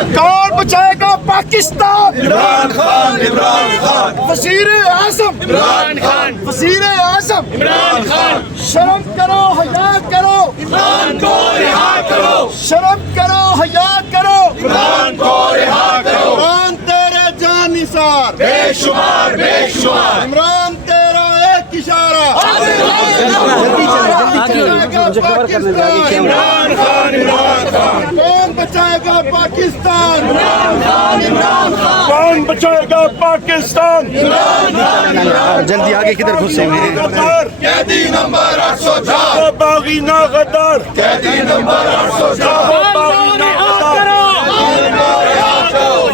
कौन बचाएगा पाकिस्तान? इमरान खान, इमरान खान। वज़ीर-ए-आज़म इमरान खान, वज़ीर-ए-आज़म इमरान खान। शर्म करो, हया करो, इमरान को रिहा करो। शर्म करो, हया करो, इमरान को रिहा करो। इमरान तेरे जान निसार, बेशुमार बेशुमार। इमरान तेरा एक इशारा, इमरान खान, इमरान खान। कौन बचाएगा पाकिस्तान? इमरान खान, इमरान खान। कौन बचाएगा पाकिस्तान? इमरान खान। जल्दी आगे किधर घुसे हुए हैं? कैदी नंबर 804, बागी ना गद्दार। कैदी नंबर 804, बागी ना गद्दार।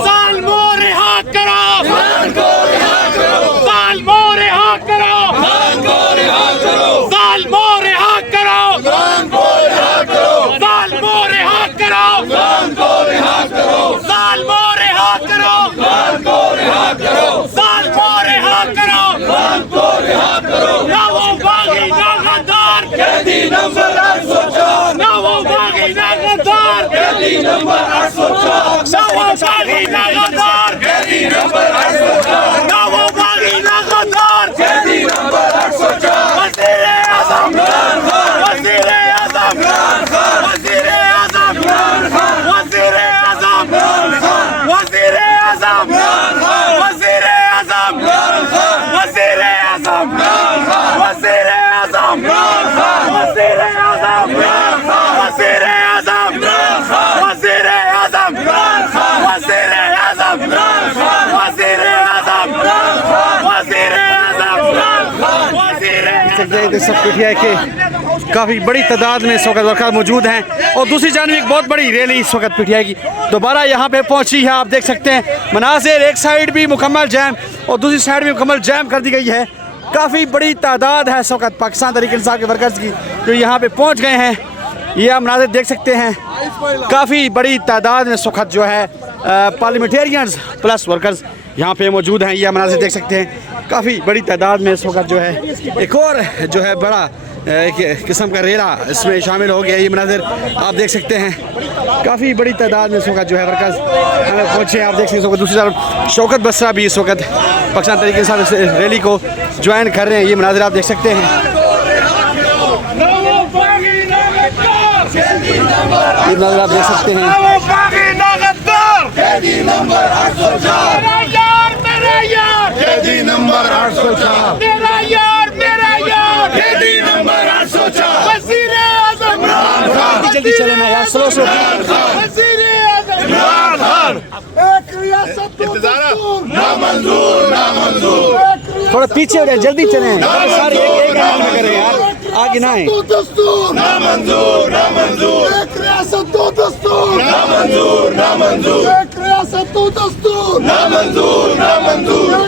ज़ालिमो रिहा करो, इमरान को रिहा करो। ज़ालिमो रिहा करो, इमरान को रिहा करो। ज़ालिमो रिहा करो, इमरान को रिहा करो। ज़ालिमो रिहा करो, इमरान को रिहा करो। ज़ालिमो रिहा करो, इमरान को रिहा करो। ज़ालिमो रिहा करो, इमरान को रिहा करो। ना वो बागी ना गद्दार। कैदी नंबर 804, ना वो बागी ना गद्दार। कैदी नंबर 804, ना वो बागी ना गद्दार। कैदी नंबर 804, ना वो बागी ना गद्दार। कैदी नंबर 804। वज़ीर-ए-आज़म इमरान खान, वज़ीर-ए-आज़म इमरान खान, वज़ीर-ए-आज़म इमरान खान, वज़ीर-ए-आज़म इमरान खान, वज़ीर-ए-आज़म इमरान खान, वज़ीर-ए-आज़म इमरान खान, वज़ीर-ए-आज़म इमरान खान, वज़ीर-ए-आज़म इमरान खान, वज़ीर-ए-आज़म इमरान खान, वज़ीर-ए-आज़म इमरान खान, वज़ीर-ए-आज़म इमरान खान, वज़ीर-ए-आज़म इमरान खान, वज़ीर-ए-आज़म इमरान खान, वज़ीर-ए-आज़म देख सकते हैं कि काफ़ी बड़ी तादाद में इस वक्त वर्कर मौजूद हैं और दूसरी जानब एक बहुत बड़ी रैली इस वक्त PTI की दोबारा यहाँ पे पहुँची है। आप देख सकते हैं मनाज़िर, एक साइड भी मुकम्मल जैम और दूसरी साइड भी मुकम्मल जैम कर दी गई है। काफ़ी बड़ी तादाद है इस वक्त पाकिस्तान तहरीक इंसाफ के वर्कर्स की जो यहाँ पे पहुँच गए हैं। ये आप मनाज़िर देख सकते हैं, काफ़ी बड़ी तादाद में इस वक्त जो है पार्लियामेंटेरियंस प्लस वर्कर्स यहाँ पे मौजूद हैं। ये मनाज़िर देख सकते हैं, काफ़ी बड़ी तादाद में इस वक्त जो है एक और जो है बड़ा एक किस्म का रेला इसमें शामिल हो गया। ये मनाज़िर आप देख सकते हैं, काफ़ी बड़ी तादाद में इस वक्त जो है वर्कर्स हमें पहुँचे हैं। आप देख सकते हैं दूसरी तरफ शौकत बसरा भी इस वक्त पाकिस्तान तरीके से इस रैली को ज्वाइन कर रहे हैं। ये मनाज़िर आप देख सकते हैं, ये मनाज़िर आप देख सकते हैं। कैदी नंबर 804, मेरा यार मेरा यार कैदी नंबर 804, मेरा यार मेरा यार कैदी नंबर 804। वज़ीर-ए-आज़म इमरान खान, जल्दी चले ना यार, स्लो वज़ीर-ए-आज़म इमरान खान। एक रियासत नामंजूर, नामंजूर। थोड़ा पीछे हो जाए, जल्दी चलें, सारे एक कर रहे हैं यार। आगे ना आए। दो दस्तूर ना मंजूर ना मंजूर। एक रियासत दो दस्तूर ना मंजूर ना मंजूर। एक रियासत दो दस्तूर ना मंजूर ना मंजूर।